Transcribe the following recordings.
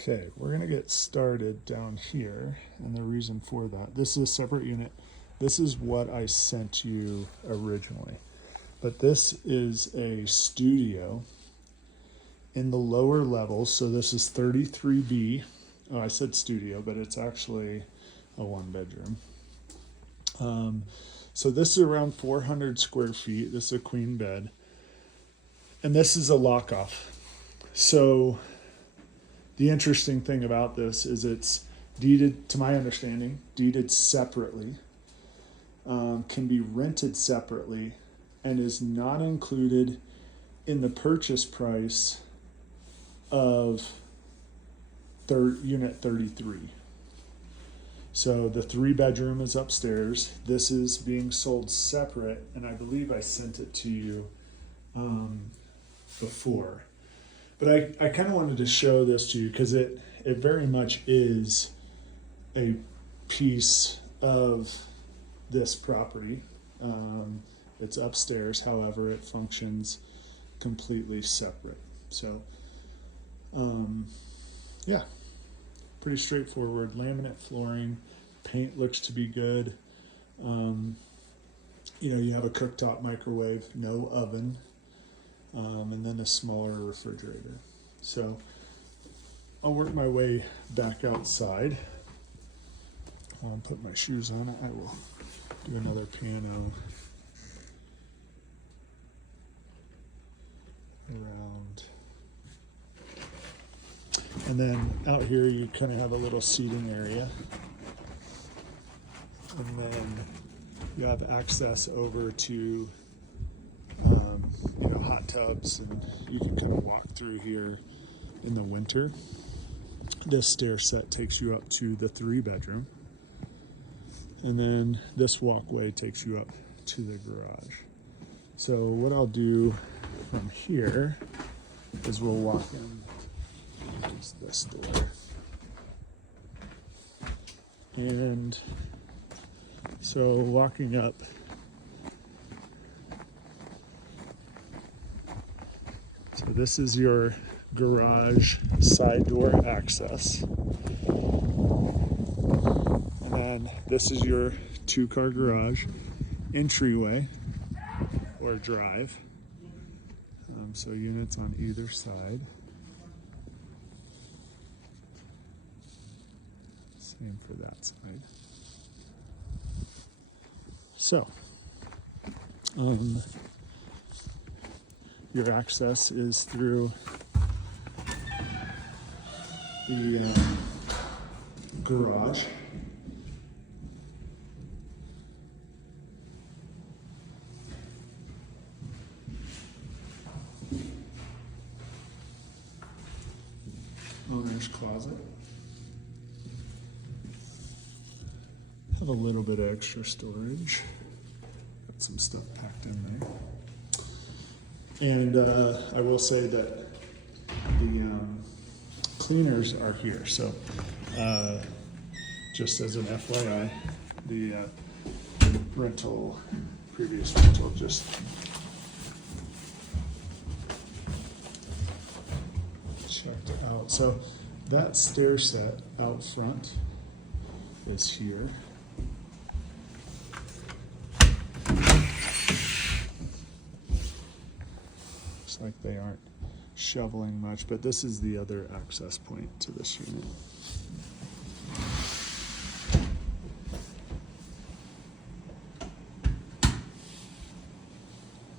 Okay, we're gonna get started down here, and the reason for that, this is a separate unit. This is what I sent you originally, but this is a studio in the lower levels. So this is 33B. Oh, I said studio, but it's actually a 1 bedroom. So this is around 400 square feet. This is a queen bed, and this is a lock-off. So the interesting thing about this is it's deeded, to my understanding, deeded separately, can be rented separately, and is not included in the purchase price of unit 33. So the 3 bedroom is upstairs. This is being sold separate, and I believe I sent it to you before. But I kind of wanted to show this to you because it very much is a piece of this property. It's upstairs, however, it functions completely separate. So, yeah, pretty straightforward. Laminate flooring, paint looks to be good. You have a cooktop, microwave, no oven. And then a smaller refrigerator. So I'll work my way back outside. Put my shoes on it. I will do another piano around. And then out here you kind of have a little seating area. And then you have access over to hot tubs, and you can kind of walk through here in the winter. This stair set takes you up to the 3 bedroom, and then this walkway takes you up to the garage. So what I'll do from here is we'll walk in this door, and so walking up, so this is your garage side door access. And then this is your 2-car garage entryway or drive. So units on either side. Same for that side. So, your access is through the garage. Owner's closet. Have a little bit of extra storage. Got some stuff packed in there. And I will say that the cleaners are here. So just as an FYI, the previous rental just checked out. So that stair set out front is here. Like they aren't shoveling much, but this is the other access point to this unit.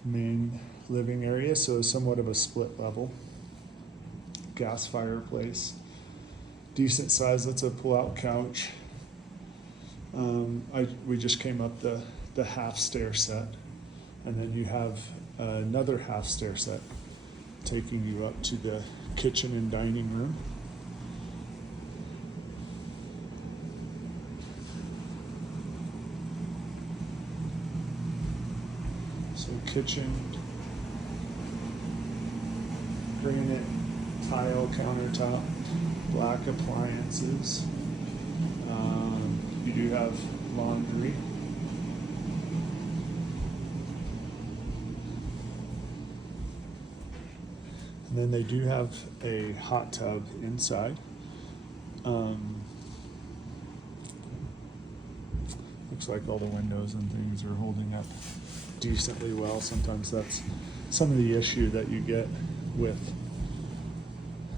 Main living area, so somewhat of a split level. Gas fireplace, decent size. That's a pull-out couch. We just came up the half stair set, and then you have another half stair set taking you up to the kitchen and dining room. So kitchen, granite tile countertop, black appliances. You do have laundry. And then they do have a hot tub inside. Um, looks like all the windows and things are holding up decently well. Sometimes that's some of the issue that you get with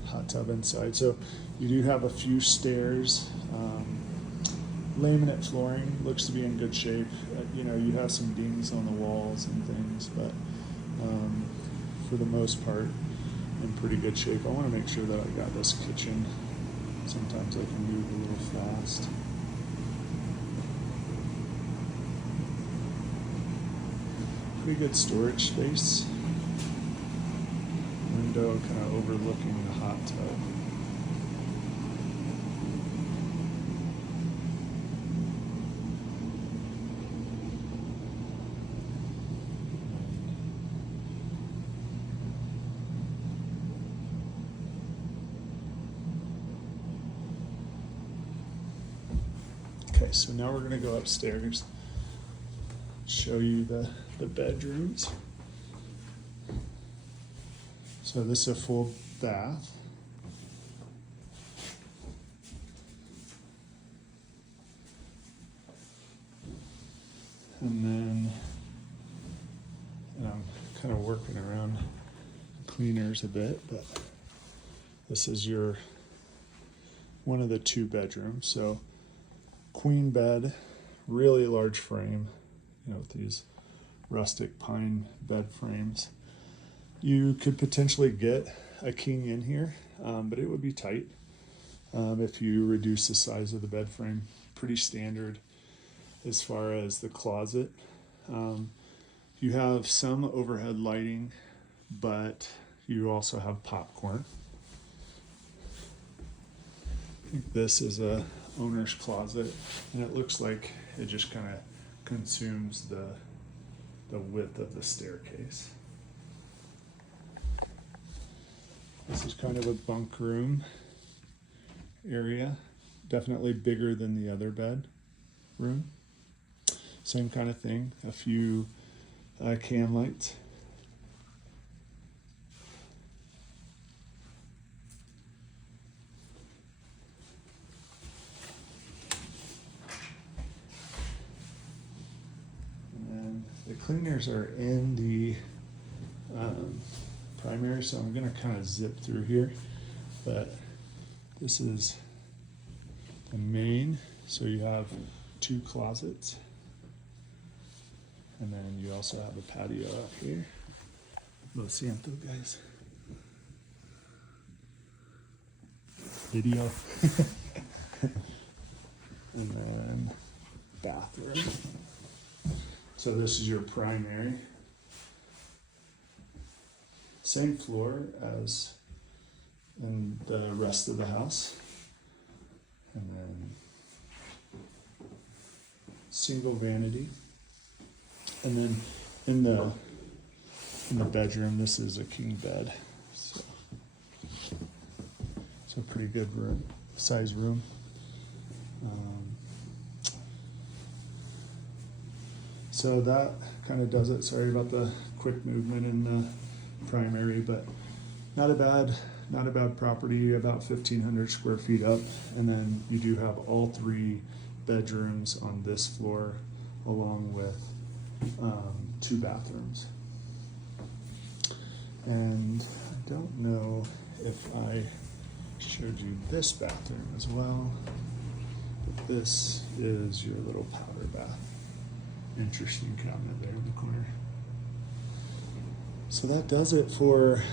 hot tub inside. So you do have a few stairs. Laminate flooring looks to be in good shape. You know, you have some dings on the walls and things, but for the most part, in pretty good shape. I want to make sure that I got this kitchen. Sometimes I can move a little fast. Pretty good storage space. Window kind of overlooking the hot tub. Okay, so now we're going to go upstairs, show you the bedrooms. So this is a full bath. And then, and I'm kind of working around cleaners a bit, but this is your one of the 2 bedrooms. So queen bed, really large frame, you know, with these rustic pine bed frames. You could potentially get a king in here, but it would be tight if you reduce the size of the bed frame. Pretty standard as far as the closet. You have some overhead lighting, but you also have popcorn. I think this is a owner's closet, and it looks like it just kind of consumes the width of the staircase. This is kind of a bunk room area, definitely bigger than the other bed room. Same kind of thing, a few can lights. The cleaners are in the primary, so I'm going to kind of zip through here, but this is the main. So you have 2 closets, and then you also have a patio out here. Lo siento, guys. Video. And then bathroom. So this is your primary. Same floor as in the rest of the house. And then single vanity. And then in the bedroom, this is a king bed. So it's a pretty good room, size room. So that kind of does it. Sorry about the quick movement in the primary, but not a bad property, about 1,500 square feet up. And then you do have all 3 bedrooms on this floor, along with 2 bathrooms. And I don't know if I showed you this bathroom as well, but this is your little powder bath. Interesting cabinet there in the corner. So that does it for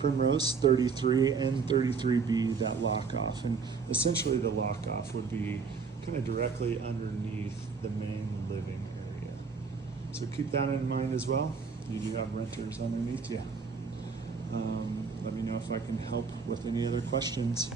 Primrose 33 and 33B, that lock off. And essentially the lock off would be kind of directly underneath the main living area. So keep that in mind as well. You do have renters underneath you. Let me know if I can help with any other questions.